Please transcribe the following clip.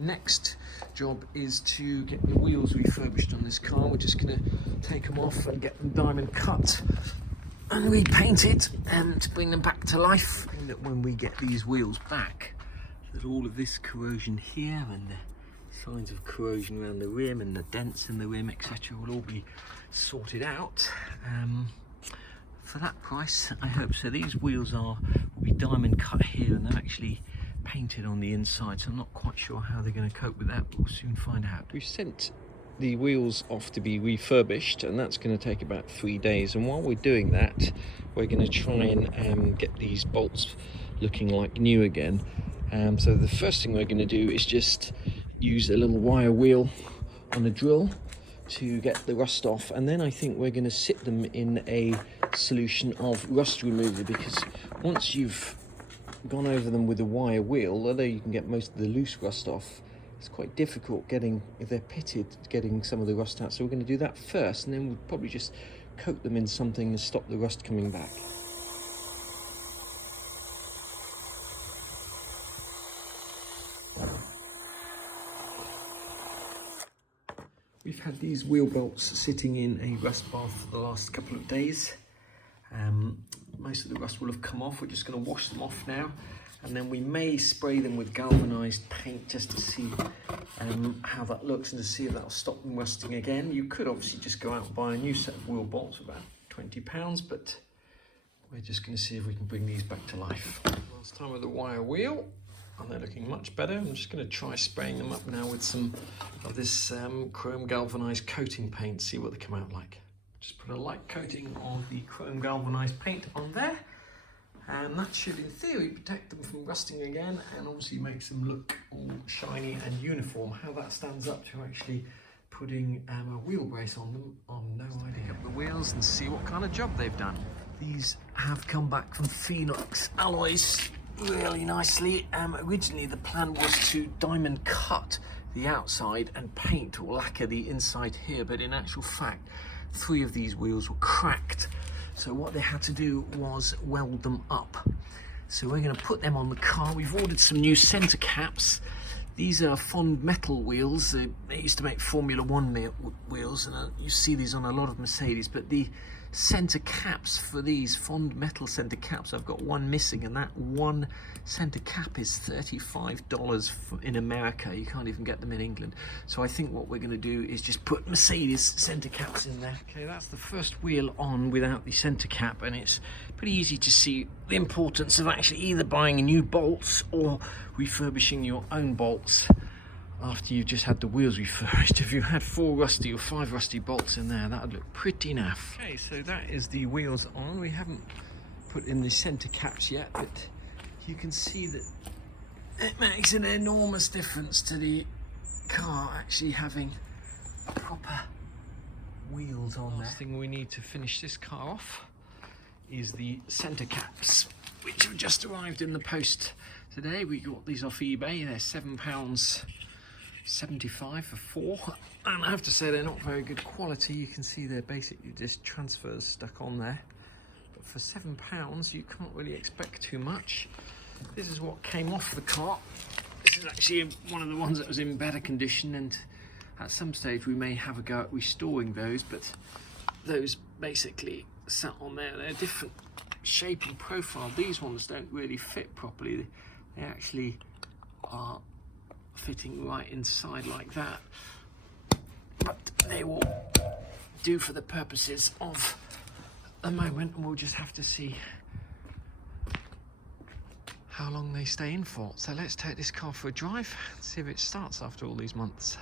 Next job is to get the wheels refurbished on this car. We're just going to take them off and get them diamond cut and repainted and bring them back to life. I think that when we get these wheels back, that all of this corrosion here and the signs of corrosion around the rim and the dents in the rim, etc., will all be sorted out. For that price, I hope so. These wheels will be diamond cut here, and they're actually painted on the inside, so I'm not quite sure how they're going to cope with that, but we'll soon find out. We've sent the wheels off to be refurbished, and that's going to take about 3 days, and while we're doing that, we're going to try and get these bolts looking like new again. So the first thing we're going to do is just use a little wire wheel on a drill to get the rust off, and then I think we're going to sit them in a solution of rust remover, because once you've gone over them with a wire wheel, although you can get most of the loose rust off, it's quite difficult getting, if they're pitted, getting some of the rust out. So we're going to do that first, and then we'll probably just coat them in something to stop the rust coming back. We've had these wheel bolts sitting in a rust bath for the last couple of days. Most of the rust will have come off. We're just going to wash them off now, and then we may spray them with galvanized paint just to see how that looks and to see if that'll stop them rusting again. You could obviously just go out and buy a new set of wheel bolts, about £20, but we're just going to see if we can bring these back to life. Last time with the wire wheel, and they're looking much better. I'm just going to try spraying them up now with some of this chrome galvanized coating paint, see what they come out like. Just put a light coating of the chrome galvanized paint on there, and that should in theory protect them from rusting again, and obviously makes them look all shiny and uniform. How that stands up to actually putting a wheel brace on them, I'm no idea. Pick up the wheels and see what kind of job they've done. These have come back from Phoenix alloys really nicely. Originally the plan was to diamond cut the outside and paint or lacquer the inside here, but in actual fact 3 of these wheels were cracked, so what they had to do was weld them up. So we're going to put them on the car. We've ordered some new center caps. These are Fondmetal wheels. They used to make Formula 1 wheels, and you see these on a lot of Mercedes, but the center caps for these Fondmetal center caps, I've got one missing, and that one center cap is $35 in America. You can't even get them in England. So I think what we're going to do is just put Mercedes center caps in there. Okay, that's the first wheel on without the center cap, and it's pretty easy to see the importance of actually either buying new bolts or refurbishing your own bolts after you've just had the wheels refurbished. If you had 4 rusty or 5 rusty bolts in there, that would look pretty naff. Okay, so that is the wheels on. We haven't put in the center caps yet, but you can see that it makes an enormous difference to the car actually having proper wheels on there. Last thing we need to finish this car off is the center caps, which have just arrived in the post today. We got these off eBay. They're £7.75 for 4, and I have to say they're not very good quality. You can see they're basically just transfers stuck on there, but for £7 you can't really expect too much. This is what came off the car. This is actually one of the ones that was in better condition, and at some stage we may have a go at restoring those, but those basically sat on there. They're different shape and profile. These ones don't really fit properly. They actually are fitting right inside like that, but they will do for the purposes of the moment, and we'll just have to see how long they stay in for. So let's take this car for a drive and see if it starts after all these months.